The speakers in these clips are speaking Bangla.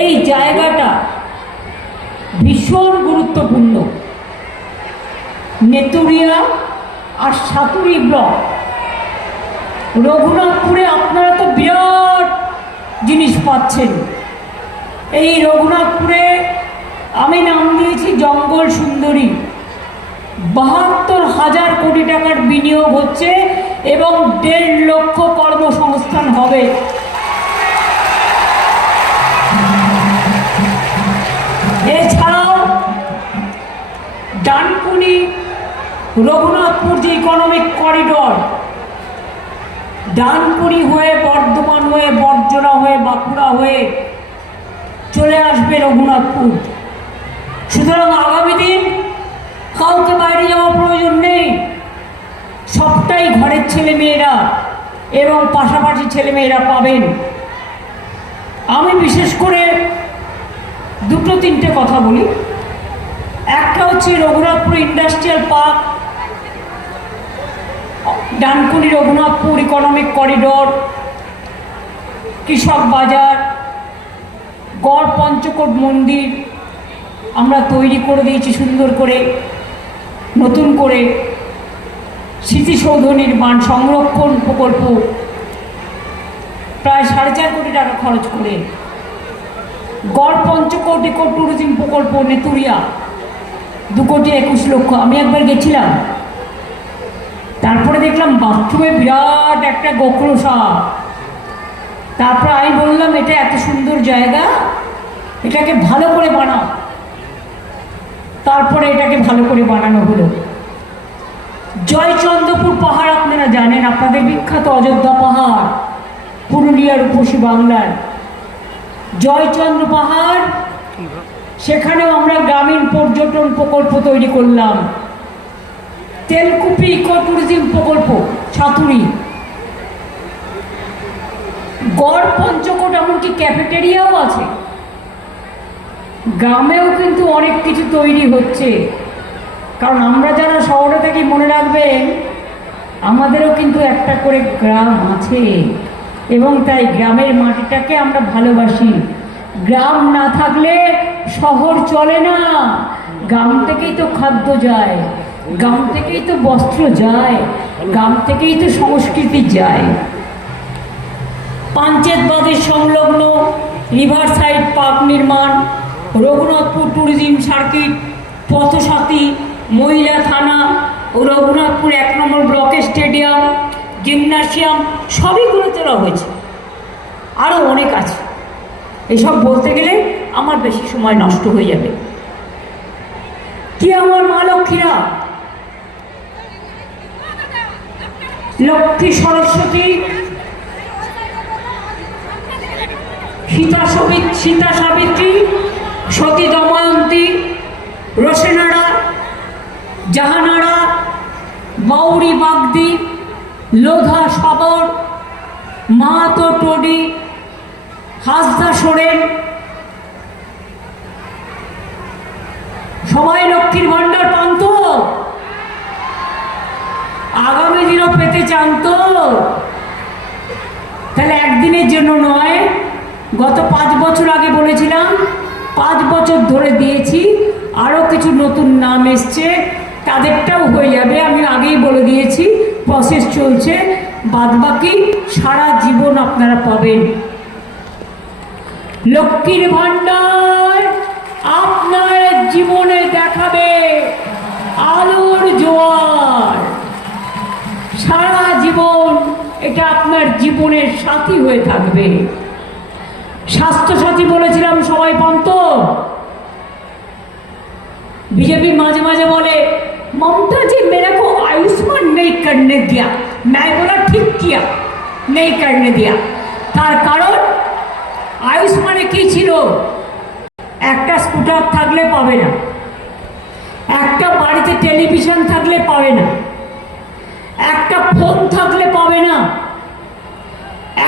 এই জায়গাটা ভীষণ গুরুত্বপূর্ণ। নেতুরিয়া আর সাতুরি ব্লক, রঘুনাথপুরে আপনারা তো বিরাট জিনিস পাচ্ছেন। এই রঘুনাথপুরে আমি নাম দিয়েছি জঙ্গল সুন্দরী। ৭২,০০০ কোটি টাকার বিনিয়োগ হচ্ছে এবং ১.৫ লক্ষ কর্মসংস্থান হবে। এছাড়াও ডানকুনি রঘুনাথপুর যে ইকোনমিক করিডর, ডানকুনি হয়ে বর্ধমান হয়ে বর্জনা হয়ে বাঁকুড়া হয়ে চলে আসবে রঘুনাথপুর। সুতরাং আগামী দিন কাউকে বাইরে যাওয়ার প্রয়োজন নেই, সবটাই ঘরের ছেলেমেয়েরা এবং পাশাপাশি ছেলেমেয়েরা পাবেন। আমি বিশেষ করে দুটো তিনটে কথা বলি। একটা হচ্ছে Raghunathpur industrial park, Dankuni Raghunathpur economic corridor, কৃষক বাজার, গড় পঞ্চকোট মন্দির আমরা তৈরি করে দিয়েছি সুন্দর করে, নতুন করে স্মৃতিসৌধ নির্মাণ, সংরক্ষণ প্রকল্প প্রায় ৪.৫ কোটি টাকা খরচ করে, গড় পঞ্চকোট ইকো ট্যুরিজম প্রকল্প নেতুরিয়া ২,২১,০০,০০০। আমি একবার গেছিলাম, তারপরে দেখলাম বাথরুমে বিরাট একটা গোখরোসা। তারপরে আমি বললাম এটা এত সুন্দর জায়গা, এটাকে ভালো করে বানাও। তারপরে এটাকে ভালো করে বানানো হলো। জয়চন্দ্রপুর পাহাড় আপনারা জানেন, আপনাদের বিখ্যাত অযোধ্যা পাহাড়, পুরুলিয়ার উপসী বাংলার জয়চন্দ্র পাহাড়, সেখানেও আমরা গ্রামীণ পর্যটন প্রকল্প তৈরি করলাম। তেলকুপি ইকো ট্যুরিজম প্রকল্প সাতুরি, গড় পঞ্চকোট এমনকি ক্যাফেটেরিয়াও আছে। গ্রামেও কিন্তু অনেক কিছু তৈরি হচ্ছে, কারণ আমরা যারা শহরে থাকি মনে রাখবেন আমাদেরও কিন্তু একটা করে গ্রাম আছে, এবং তাই গ্রামের মাটিটাকে আমরা ভালোবাসি। গ্রাম না থাকলে শহর চলে না। গ্রাম থেকেই তো খাদ্য যায়, গ্রাম থেকেই তো বস্ত্র যায়, গ্রাম থেকেই তো সংস্কৃতি যায়। পাঞ্চেত বাঁধের সংলগ্ন রিভার সাইড পার্ক নির্মাণ, রঘুনাথপুর ট্যুরিজম সার্কিট, পথসাথী, মহিলা থানা ও রঘুনাথপুর ১ নম্বর ব্লকের স্টেডিয়াম, জিমনাসিয়াম সবই গড়ে তোলা হয়েছে। আরও অনেক আছে, এসব বলতে গেলে আমার বেশি সময় নষ্ট হয়ে যাবে। কি আমার মা লক্ষ্মীরা, লক্ষ্মী সরস্বতী, সীতা সাবিত্রী, সতী দময়ন্তী, রোশেনারা, জাহানারা, বাউরি বাগদি, লোধা সদর, মাহাতো টডি, হাসদা সোরেন সবাই লক্ষ্মীর ভাণ্ডার পান তো? আগামী দিনও পেতে চান তো? তাহলে একদিনের জন্য নয়, গত ৫ বছর আগে বলেছিলাম, ৫ বছর ধরে দিয়েছি, আরও কিছু নতুন নাম এসছে, তাদেরটাও হয়ে যাবে। আমি আগেই বলে দিয়েছি, প্রসেস চলছে। বাদবাকি সারা জীবন আপনারা পাবেন। লক্ষ্মীর ভাণ্ডার আপনার জীবনে দেখাবে আলোর জোয়ার। সারা জীবন এটা আপনার জীবনের সাথী হয়ে থাকবে। স্বাস্থ্যসাথী বলেছিলাম, সবাই পান তো? बीजेपी माझे माझे बोले ममता जी मेरे को आयुष्मान नहीं करने दिया, मैं बोला ठीक किया, नहीं करने दिया। तार कारण आयुष्माने की छिलो, একটা স্কুটার থাকলে পাবে না, একটা বাড়িতে টেলিভিশন থাকলে পাবে না, একটা ফোন থাকলে পাবে না,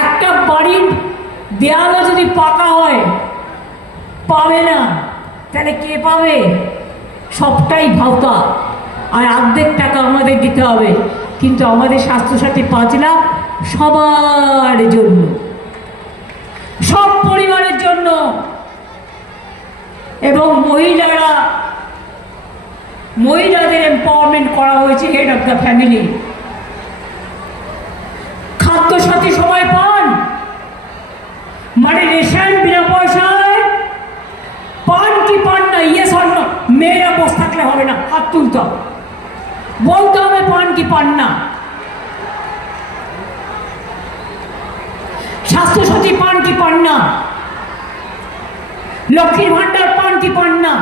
একটা বাড়ির দেয়ালও যদি পাকা হয় পাবে না। তাহলে কে পাবে? সবটাই ভাওতা, আর অর্ধেক টাকা আমাদের দিতে হবে। কিন্তু আমাদের স্বাস্থ্যসাথী ৫ লাখ সবার জন্য, সব পরিবারের জন্য, এবং মহিলাদের এম্পাওয়ারমেন্ট করা হয়েছে, head of the family. Khadya Sathi সময় পান, মানে রেশন বিনা পয়সায় পান কি পান না? Yes or no. মেয়েরা বসে থাকলে হবে না, হাত তুলতে হবে, বলতে হবে পান কি পান না। স্বাস্থ্যসাথী পান কি পান না? লক্ষ্মীর ভান্ডার পান কি পান না?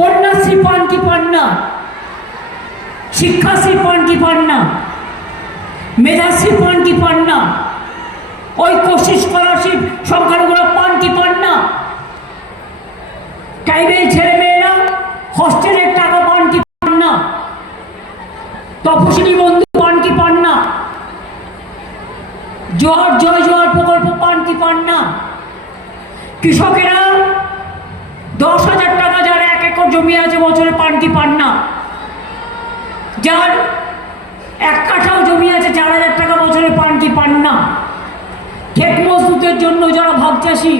কন্যাশ্রী পান কি পান না? শিক্ষাশ্রী পান কি পান না? মেধাশ্রী পান কি পান না? ঐক্যশ্রী স্কলারশিপ সংখ্যালঘুরা পান কি পান না? ট্রাইবেল ছেলে মেয়েরা হস্টেলের টাকা পান কি পান না? তপশিলি বন্ধু পান কি পান না? জোয়ার জয় জোয়ার প্রকল্প পান কি পান না? কৃষকেরা 10,000 টাকা, যার 1 একর জমি আছে বছরে, পান কি পান না? যার 1 কাঠাও জমি আছে 4,000 টাকা বছরে, পান কি পান না? ক্ষেত মজদুরদের জন্য যারা ভাগ চাষি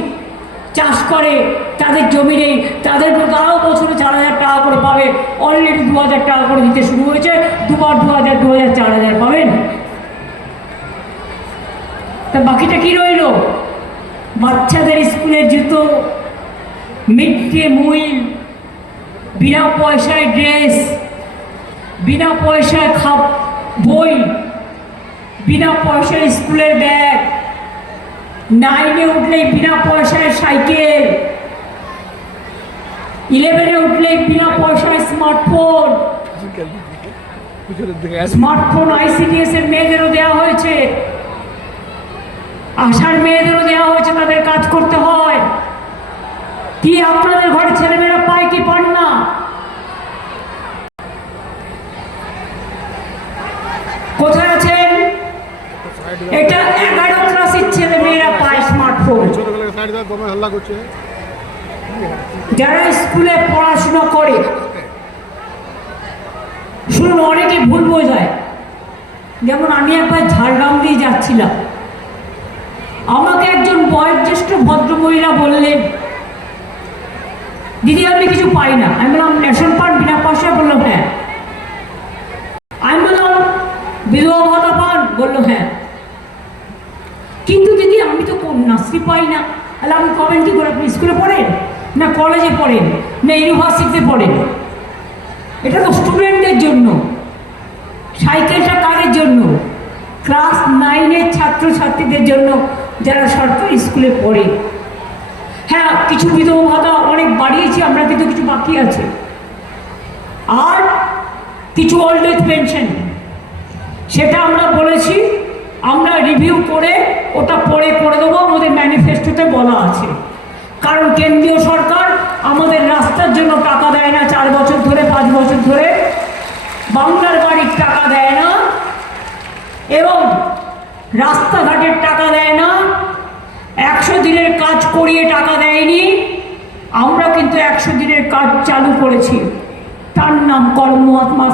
চাষ করে, তাদের জমি নেই, তারাও বছরে 4,000 টাকা করে পাবে। অলরেডি 2,000 টাকা করে দিতে শুরু হয়েছে, দুবার 2,000, 2,000, 4,000 পাবেন। তা বাকিটা কি রইল? বাচ্চাদের স্কুলের জুতো, মিড ডে মিল, বিনা পয়সায় ড্রেস, বিনা পয়সায় বই, বিনা পয়সায় স্কুলের ব্যাগ, 9-এ উঠলেই বিনা পয়সায় সাইকেল, 11-এ উঠলেই বিনা পয়সায় স্মার্টফোন। স্মার্টফোন ICDS এর মেয়েদেরও দেওয়া হয়েছে, আশার মেয়েদেরও দেওয়া হয়েছে, তাদের কাজ করতে হয়। কি আপনাদের ঘরে ছেলেমেয়েরা পায় কি পান না? কোথায় আছেন? এটা 11 ক্লাসের ছেলে মেয়েরা পায় স্মার্টফোন। যারা স্কুলে পড়াশোনা করে, শুনুন, অনেকে ভুল বোঝায়। যেমন আমি একবার ঝাড়গ্রাম দিয়ে যাচ্ছিলাম, আমাকে একজন বয়োজ্যেষ্ঠ ভদ্রমহিলা বললেন, দিদি আমি কিছু পাই না। আমি বললাম রেশন পান বিনা পয়সায়? বললো হ্যাঁ। আমি বললাম বিধবা ভাতা পান? বললো হ্যাঁ। কিন্তু দিদি আমি তো কন্যাশ্রী পাই না। তাহলে আপনি পাবেন কি করে? আপনি স্কুলে পড়েন, না কলেজে পড়েন, না ইউনিভার্সিটিতে পড়েন? এটা তো স্টুডেন্টদের জন্য। সাইকেলটা কাদের জন্য? ক্লাস 9-এর ছাত্রছাত্রীদের জন্য, যারা সরকারি স্কুলে পড়ে। হ্যাঁ, কিছু বিধবা ভাতা অনেক বাড়িয়েছি আমরা, কিন্তু কিছু বাকি আছে। আর কিছু ওল্ড এজ পেনশন, সেটা আমরা বলেছি আমরা রিভিউ করে ওটা করে দেবো, আমাদের ম্যানিফেস্টোতে বলা আছে। কারণ কেন্দ্রীয় সরকার আমাদের রাস্তার জন্য টাকা দেয় না 4 বছর ধরে, 5 বছর ধরে বাংলার বাড়ির টাকা দেয় না, এবং রাস্তাঘাটের টাকা দেয় না, 100 দিনের কাজ করিয়ে টাকা দেয়নি। আমরা কিন্তু 100 দিনের কাজ চালু করেছি, তার নাম কর্মমহাত্মা